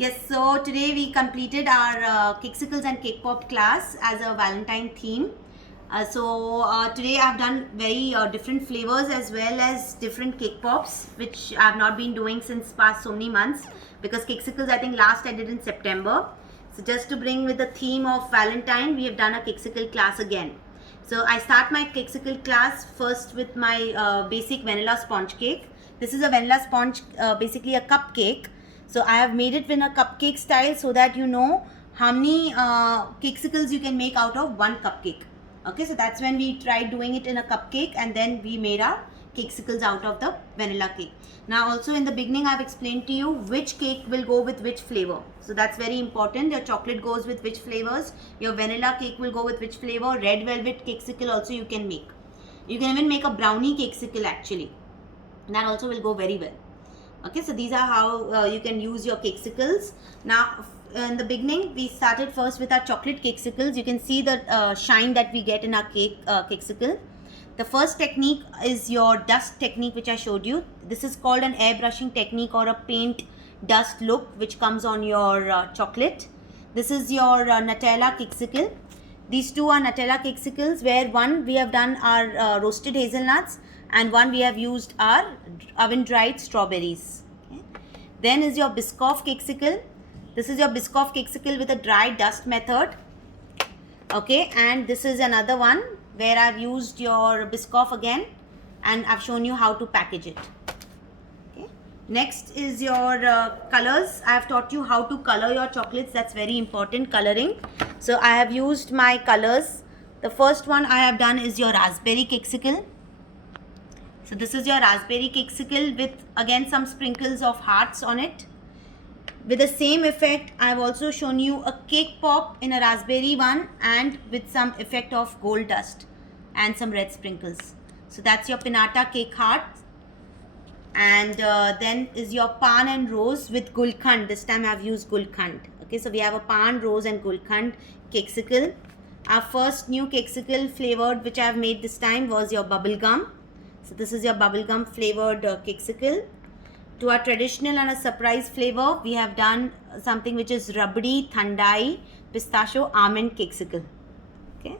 Yes, so today we completed our Keksicles and Cake Pop class as a Valentine theme. Today I've done very different flavors as well as different cake pops, which I've not been doing since past so many months, because Keksicles I think last I did in September. So just to bring with the theme of Valentine, we have done a Keksicle class again. So I start my Keksicle class first with my basic vanilla sponge cake. This is a vanilla sponge, basically a cupcake. So I have made it in a cupcake style so that you know how many Keksicles you can make out of one cupcake. Okay, so that's when we tried doing it in a cupcake, and then we made our Keksicles out of the vanilla cake. Now also in the beginning I've explained to you which cake will go with which flavor. So that's very important. Your chocolate goes with which flavors, your vanilla cake will go with which flavor, red velvet Keksicle also you can make. You can even make a brownie Keksicle actually. That also will go very well. Okay, so these are how you can use your Keksicles. Now in the beginning we started first with our chocolate Keksicles. You can see the shine that we get in our Keksicle. The first technique is your dust technique, which I showed you. This is called an airbrushing technique or a paint dust look, which comes on your chocolate. This is your Nutella Keksicle. These two are Nutella Keksicles, where one we have done our roasted hazelnuts and one we have used our oven dried strawberries. Okay. Then is your Biscoff Keksicle. This is your Biscoff Keksicle with a dry dust method. Okay, and this is another one where I've used your Biscoff again and I've shown you how to package it. Okay. Next is your colors. I have taught you how to color your chocolates. That's very important, coloring. So I have used my colors. The first one I have done is your raspberry Keksicle. So this is your raspberry Keksicle with again some sprinkles of hearts on it. With the same effect, I have also shown you a cake pop in a raspberry one and with some effect of gold dust and some red sprinkles. So that's your pinata cake heart. And then is your pan and rose with gulkhand. This time I have used gulkhand. Okay, so we have a pan, rose and gulkhand Keksicle. Our first new Keksicle flavored which I have made this time was your bubblegum. So this is your bubblegum flavored Keksicle. To our traditional and a surprise flavor, we have done something which is rabdi, thandai, pistachio, almond Keksicle. Okay.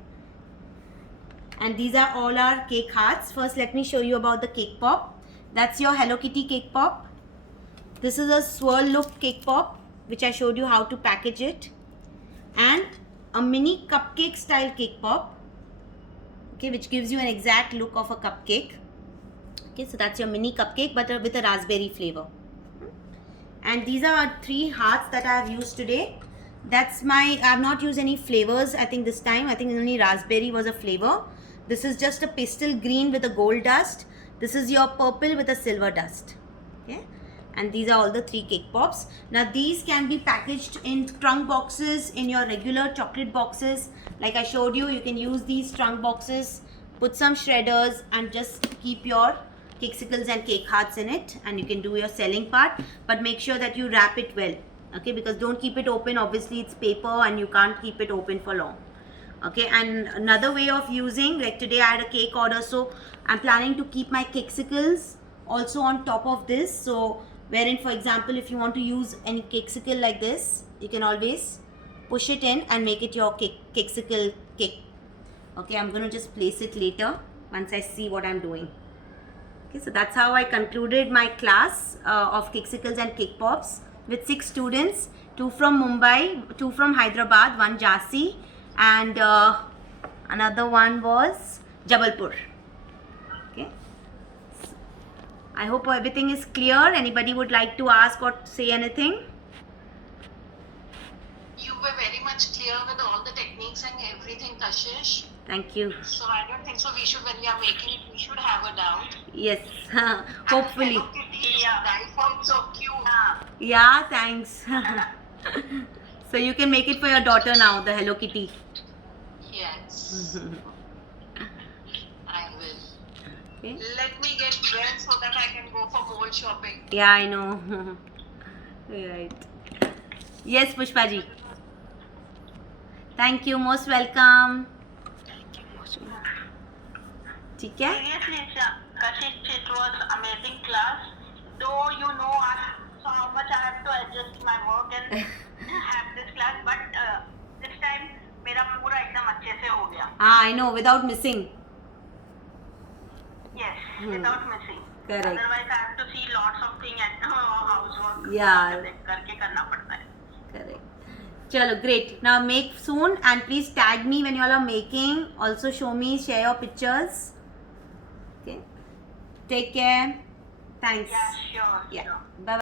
And these are all our cake hearts. First, let me show you about the cake pop. That's your Hello Kitty cake pop. This is a swirl look cake pop, which I showed you how to package it. And a mini cupcake style cake pop. Okay, which gives you an exact look of a cupcake. Okay, so that's your mini cupcake but with a raspberry flavor. And these are our three hearts that I have used today. That's I have not used any flavors I think this time. I think only raspberry was a flavor. This is just a pastel green with a gold dust. This is your purple with a silver dust. Okay, and these are all the three cake pops. Now these can be packaged in trunk boxes, in your regular chocolate boxes. Like I showed you, you can use these trunk boxes, put some shredders and just keep your Keksicles and cake hearts in it, and you can do your selling part, but make sure that you wrap it well. Okay, because don't keep it open. Obviously it's paper and you can't keep it open for long. Okay, and another way of using, like today I had a cake order, so I'm planning to keep my Keksicles also on top of this. So wherein, for example, if you want to use any Keksicle like this, you can always push it in and make it your Keksicle cake. Okay, I'm going to just place it later once I see what I'm doing. Okay, so that's how I concluded my class of Keksicles and cake pops with 6 students, 2 from Mumbai, 2 from Hyderabad, 1 Jhansi, and another one was Jabalpur. Okay, so I hope everything is clear. Anybody would like to ask or say anything? You were very much clear with all the techniques and everything, Kashish. Thank you. So I don't think so. When we are making it, we should have a doubt. Yes, hopefully. Hello Kitty, yeah, iPhone so cute. Yeah, thanks. So you can make it for your daughter now, the Hello Kitty. Yes. I will. Okay. Let me get dressed so that I can go for mall shopping. Yeah, I know. Right. Yes, Pushpaji. Thank you. Most welcome. ठीक है? Seriously, Kashish, it was amazing class. Though you know how much I have to adjust my work and have this class, but this time मेरा पूरा एकदम अच्छे से हो गया. I know, without missing. Yes, without missing. Correct. Otherwise, I have to see lots of things at housework. Yeah. करके करना पड़ता है. Correct. Chalo, great. Now make soon and please tag me when you all are making. Also show me, share your pictures. Okay. Take care. Thanks. Yeah, sure. Yeah. Sure. Bye.